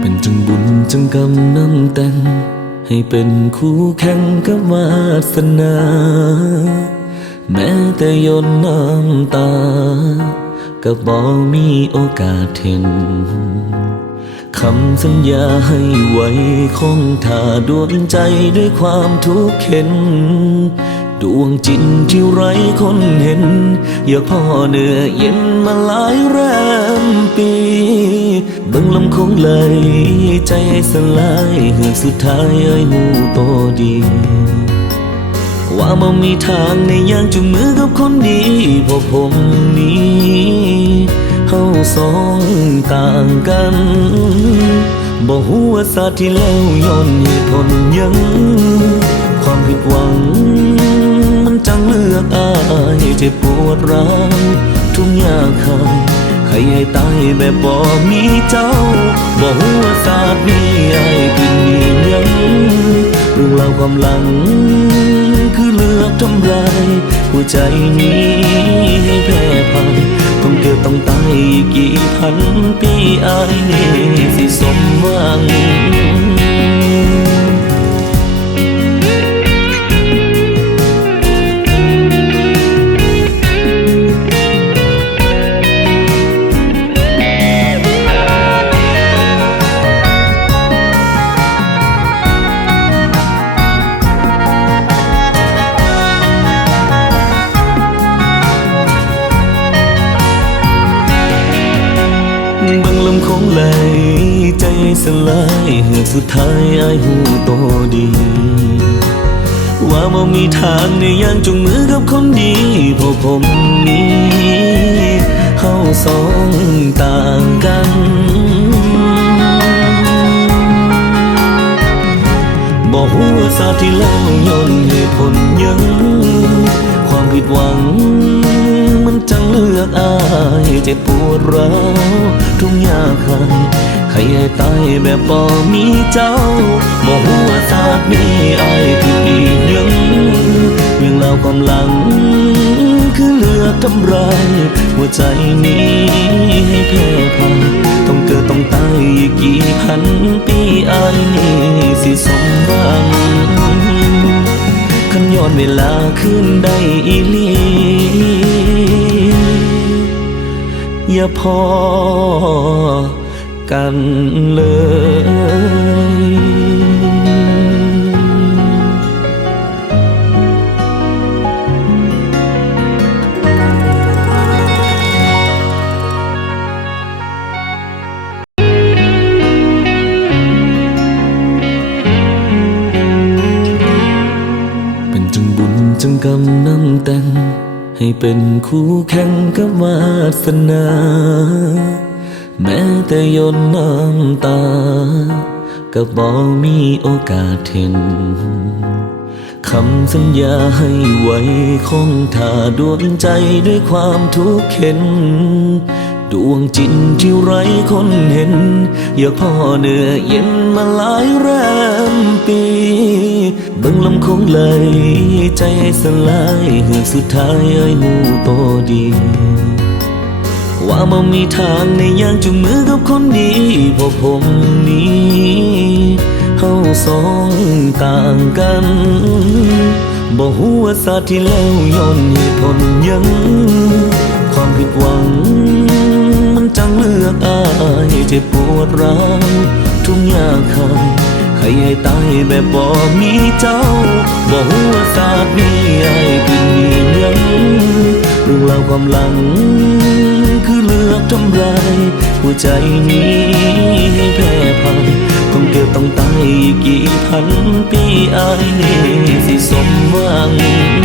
เป็นจังบุญจังกรรมนำแต่ง ให้เป็นคู่แข่งกับวาสนา แม้แต่ยนน้ำตา ก็บ่มีโอกาสเห็นคำสัญญาให้ไว้คงท่าดวงใจด้วยความทุกข์เข็น ดวงจิตที่ไร้คนเห็น อยากพ่อเหนือเย็นมาหลายแรมปี บิ่งลำคงเลยใจสลายเหือกสุดท้ายไอ้ยหูโตดี ว่ามันมีทางในย่างจุงมือกับคนดีพราะผมนี้เฮาสองต่างกันบ่ฮู้ว่าสาที่แล้วย้อนเหตุผลยัง ความผิดหวัง มันจังเลือกอายเจ็บปวดร้าวทุกอย่างคาย ใครให้ตายแบบบ่มีเจ้าบ่หัว่าสาสตร์นี้อายเป็นมีเงินเรื่องราวความหลัง คือเลือกทำไรหัวใจนี้ให้แพ้พ่ายต้องเกิดต้องตายกี่พันปีอายนี่สิสมหวัง คงไหลใจสลายเหือสุดท้ายไอายหูโตดี ว่าบ่มีทางในย่างจงมือกับคนดีเพราะผมนี้เฮาสองต่างกันบอกหัวสาที่แล้วย้อนเหตุผลยัง ความผิดหวัง จังเลือกอายเจ็บปวดร้าวทุกอยางคายใครให้ตายแบบบ่มีเจ้าบอกหัวาสาสตร์นี้อายคืออีกยังเรื่องราวความหลัง คือเลือกทำร้ายหัวใจนี้ให้แพ้พ่ายต้องเกิดต้องตายอีกกี่พันปีอายนี่สิสมหวังขันย้อนเวลาขึ้นได้อีลี ย่าพอกันเลยเป็นจังบุญจังกรรมนำแต่ง ให้เป็นคู่แข่งกับวาสนา แม้แต่ยนน้ำตา ก็บ่มีโอกาสเห็นคำสัญญาให้ไว้คงท่าดวงใจด้วยความทุกข์เข็น ดวงจิตที่ไร้คนเห็น อยากพ่อเหนือเย็นมาหลายแรมปี บิ่งลำคงไหลใจสลายเหือสุดท้ายไอ้ายหูโตดี ว่ามันมีทางในย่างจุงมือกับคนดีเพราะผมนี้เฮาสองต่างกันบ่ฮู้ว่าสาที่แล้วย้อนเหตุผลยัง ความผิดหวัง มันจังเลือกอายเจ็บปวดร้าวทุกอยางคาย ใคยให้ตายแบบบ่มีเจ้าบ่ฮู้ว่าสาสตร์นี้อายเป็นอีหยังเรื่องราวความหลัง คือเลือกทำลายหัวใจนี้ให้แพ้พ่ายต้องเกิดต้องตายอีกกี่พันปีอายนี่สิสมหวัง